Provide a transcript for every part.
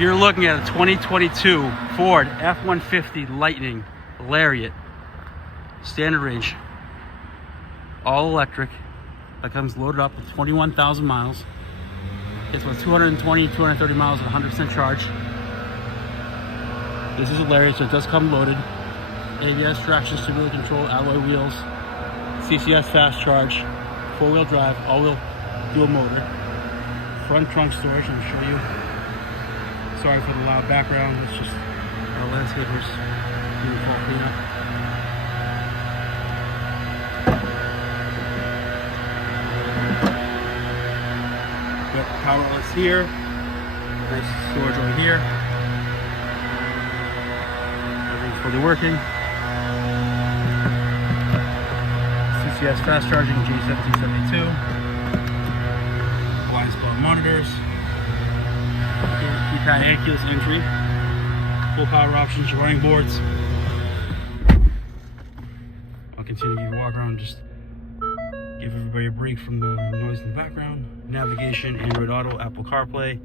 You're looking at a 2022 Ford F150 Lightning Lariat. Standard range. All electric. That comes loaded up with 21,000 miles. Gets about 220, 230 miles at 100% charge. This is a Lariat, so it does come loaded. ABS, traction, stability control, alloy wheels, CCS fast charge, 4-wheel drive, all-wheel dual motor. Front trunk storage, let me show you. Sorry for the loud background, it's just our landscapers doing full cleanup. Got power outlets here, nice storage over here. Everything's fully working. CCS fast charging J1772. Blind spot monitors. Keypad and keyless entry. Full power options, your running boards. I'll continue to give you a walk around, just give everybody a break from the noise in the background. Navigation, Android Auto, Apple CarPlay,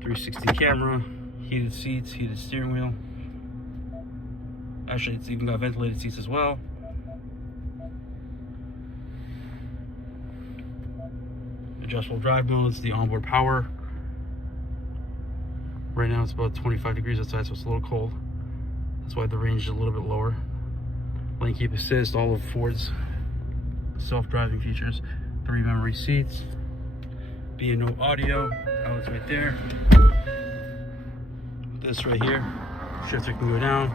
360 camera, heated seats, heated steering wheel. Actually, it's even got ventilated seats as well. Adjustable drive modes, the onboard power. Right now it's about 25 degrees outside, so it's a little cold. That's why the range is a little bit lower. Lane keep assist, all of Ford's self-driving features. 3 memory seats. B&O audio, outlets right there. This right here, shifter can go down.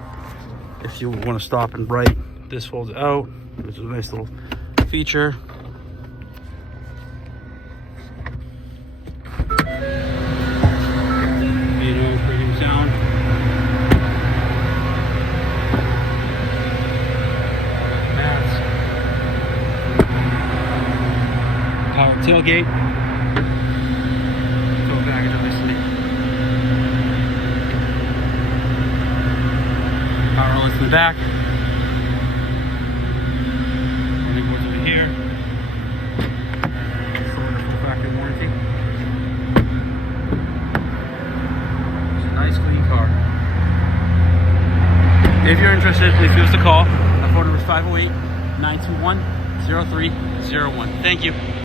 If you want to stop and bright, this folds out, which is a nice little feature. B&O premium sound. Mats. Power tailgate. Full package, obviously. Power outlets in the back. Running boards over here. Full factory warranty. It's a nice clean car. If you're interested, please give us a call. Our phone number is 508-921-0301. Thank you.